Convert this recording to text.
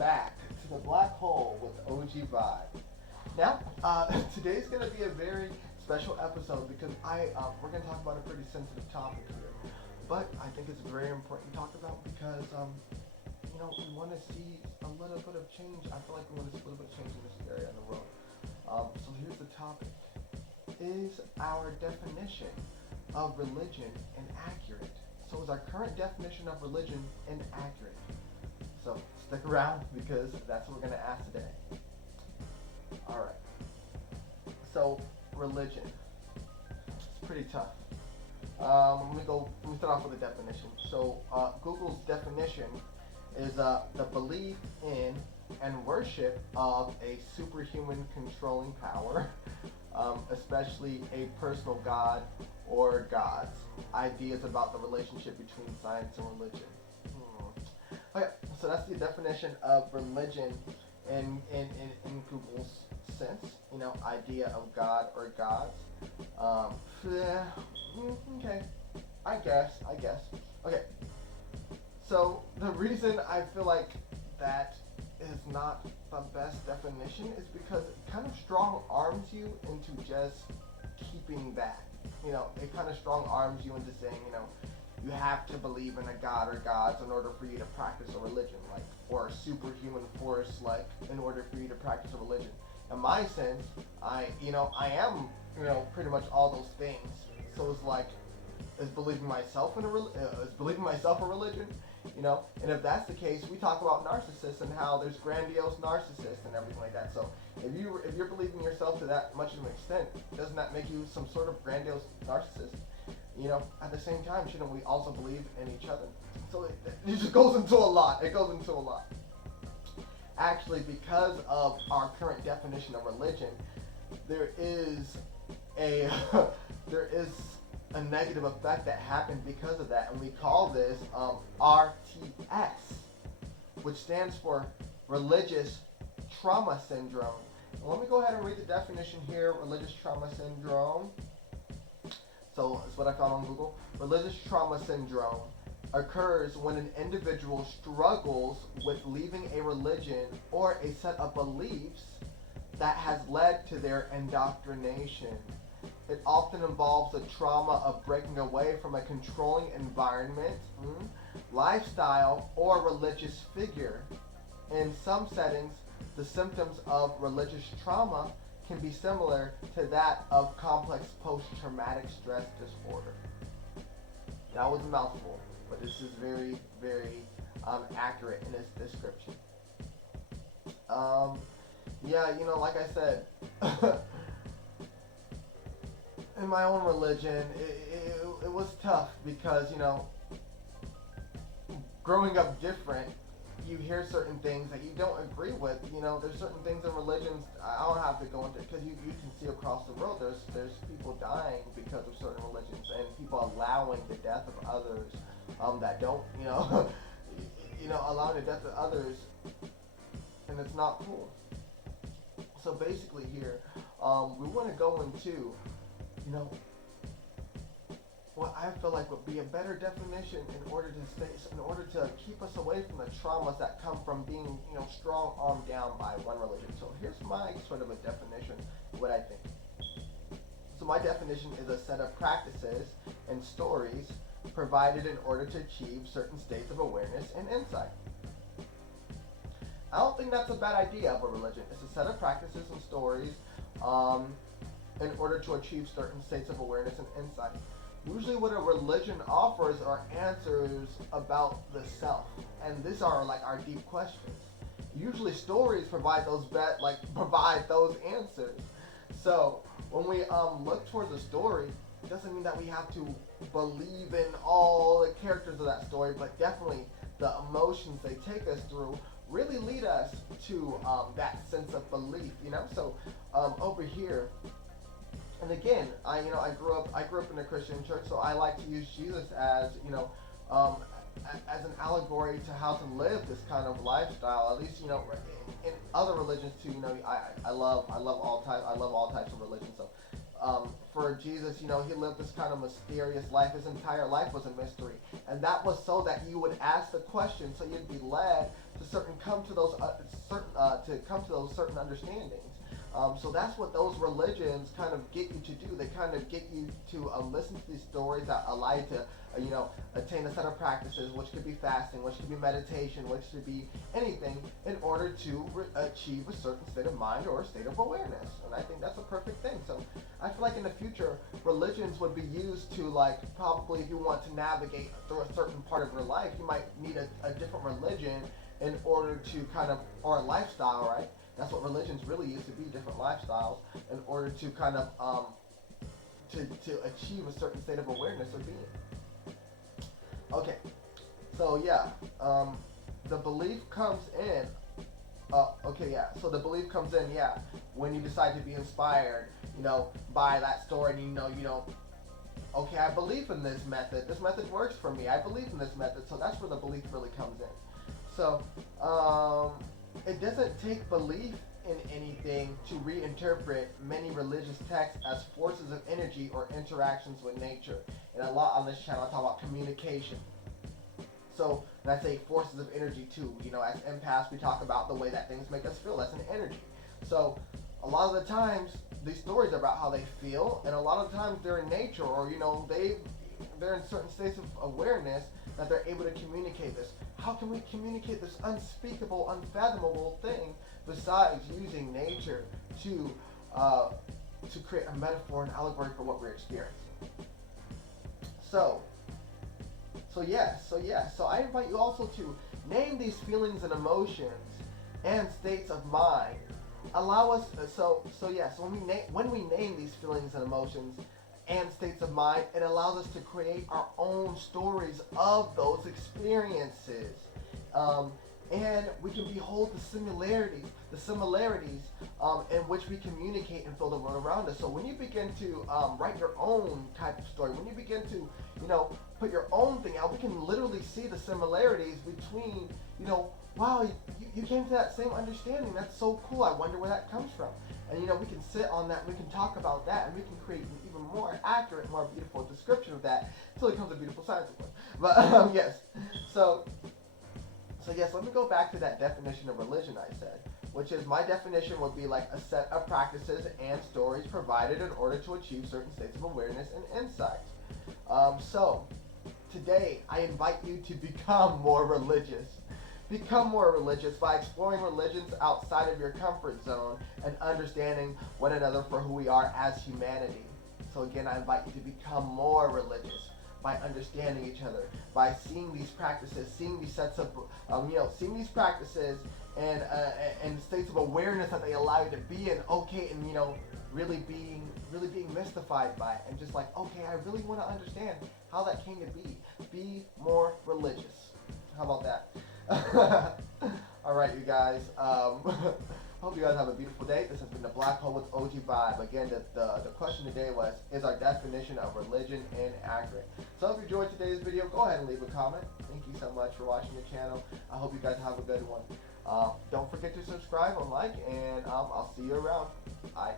back to the black hole with OG Vibe. Now, today's going to be a very special episode because we're going to talk about a pretty sensitive topic here. But I think it's very important to talk about because, we want to see a little bit of change. I feel like we want to see a little bit of change in this area in the world. So here's the topic. Is our definition of religion inaccurate? So is our current definition of religion inaccurate? So stick around because that's what we're going to ask today. Alright. So, religion. It's pretty tough. Let me start off with a definition. So, Google's definition is the belief in and worship of a superhuman controlling power, especially a personal god or gods. Ideas about the relationship between science and religion. Okay, so that's the definition of religion in Google's sense. Idea of God or gods. Okay, I guess. Okay, so the reason I feel like that is not the best definition is because it kind of strong arms you into just keeping that. It kind of strong arms you into saying, you have to believe in a god or gods in order for you to practice a religion, or a superhuman force, in order for you to practice a religion. In my sense, I am, pretty much all those things. So it's is believing myself a religion? And if that's the case, we talk about narcissists and how there's grandiose narcissists and everything like that. So if you're believing yourself to that much of an extent, doesn't that make you some sort of grandiose narcissist? At the same time, shouldn't we also believe in each other? So it just goes into a lot. It goes into a lot. Actually, because of our current definition of religion, there is a negative effect that happened because of that, and we call this RTS, which stands for Religious Trauma Syndrome. And let me go ahead and read the definition here. Religious trauma syndrome. So it's what I found on Google. Religious trauma syndrome occurs when an individual struggles with leaving a religion or a set of beliefs that has led to their indoctrination. It often involves the trauma of breaking away from a controlling environment, lifestyle, or religious figure. In some settings, the symptoms of religious trauma can be similar to that of complex post-traumatic stress disorder. That was a mouthful, but this is very, very accurate in its description. Like I said, in my own religion, it was tough because, growing up different, you hear certain things that you don't agree with. There's certain things in religions I don't have to go into because you can see across the world there's people dying because of certain religions and people allowing the death of others that don't, allowing the death of others, and it's not cool. So basically here, we want to go into, what I feel like would be a better definition in order to keep us away from the traumas that come from being, strong armed down by one religion. So here's my sort of a definition of what I think. So my definition is a set of practices and stories provided in order to achieve certain states of awareness and insight. I don't think that's a bad idea of a religion. It's a set of practices and stories in order to achieve certain states of awareness and insight. Usually what a religion offers are answers about the self. And these are our deep questions. Usually stories provide those answers. So when we look towards a story, it doesn't mean that we have to believe in all the characters of that story, but definitely the emotions they take us through really lead us to that sense of belief, So over here, and again, I grew up in a Christian church, so I like to use Jesus as as an allegory to how to live this kind of lifestyle. At least in other religions too. I love all types of religion. So for Jesus, he lived this kind of mysterious life. His entire life was a mystery, and that was so that you would ask the question, so you'd be led to come to those certain understandings. So that's what those religions kind of get you to do. They kind of get you to listen to these stories that allow you to, attain a set of practices, which could be fasting, which could be meditation, which could be anything, in order to achieve a certain state of mind or a state of awareness. And I think that's a perfect thing. So I feel like in the future, religions would be used to, like, probably if you want to navigate through a certain part of your life, you might need a different religion in order to kind of, or a lifestyle, right? That's what religions really used to be, different lifestyles, in order to kind of to achieve a certain state of awareness or being. Okay, so yeah, the belief comes in. So the belief comes in, when you decide to be inspired, by that story, and okay, I believe in this method. This method works for me. I believe in this method, so that's where the belief really comes in. So, it doesn't take belief in anything to reinterpret many religious texts as forces of energy or interactions with nature. And a lot on this channel I talk about communication. So when I say forces of energy too, as empaths we talk about the way that things make us feel. That's an energy. So a lot of the times these stories are about how they feel, and a lot of times they're in nature, or they're in certain states of awareness that they're able to communicate this. How can we communicate this unspeakable, unfathomable thing besides using nature to create a metaphor and allegory for what we're experiencing? So I invite you also to name these feelings and emotions and states of mind. Allow us, when we name these feelings and emotions and states of mind, it allows us to create our own stories of those experiences. And we can behold the similarities in which we communicate and feel the world around us. So when you begin to write your own type of story, when you begin to, put your own thing out, we can literally see the similarities between, wow, you came to that same understanding. That's so cool. I wonder where that comes from. And, we can sit on that, we can talk about that, and we can create an even more accurate, more beautiful description of that until it becomes a beautiful science, of course. But, yes. So yes, let me go back to that definition of religion I said, which is, my definition would be like a set of practices and stories provided in order to achieve certain states of awareness and insight. So today I invite you to become more religious. Become more religious by exploring religions outside of your comfort zone and understanding one another for who we are as humanity. So again, I invite you to become more religious by understanding each other, by seeing these practices, seeing these sets of, seeing these practices and states of awareness that they allow you to be in, okay, and really being mystified by it, and just like, okay, I really want to understand how that came to be. Be more religious. How about that? All right, you guys. Hope you guys have a beautiful day. This has been the Black Hole with OG Vibe. Again, the question today was, is our definition of religion inaccurate? So if you enjoyed today's video, go ahead and leave a comment. Thank you so much for watching the channel. I hope you guys have a good one. Don't forget to subscribe and like, and I'll see you around. Bye.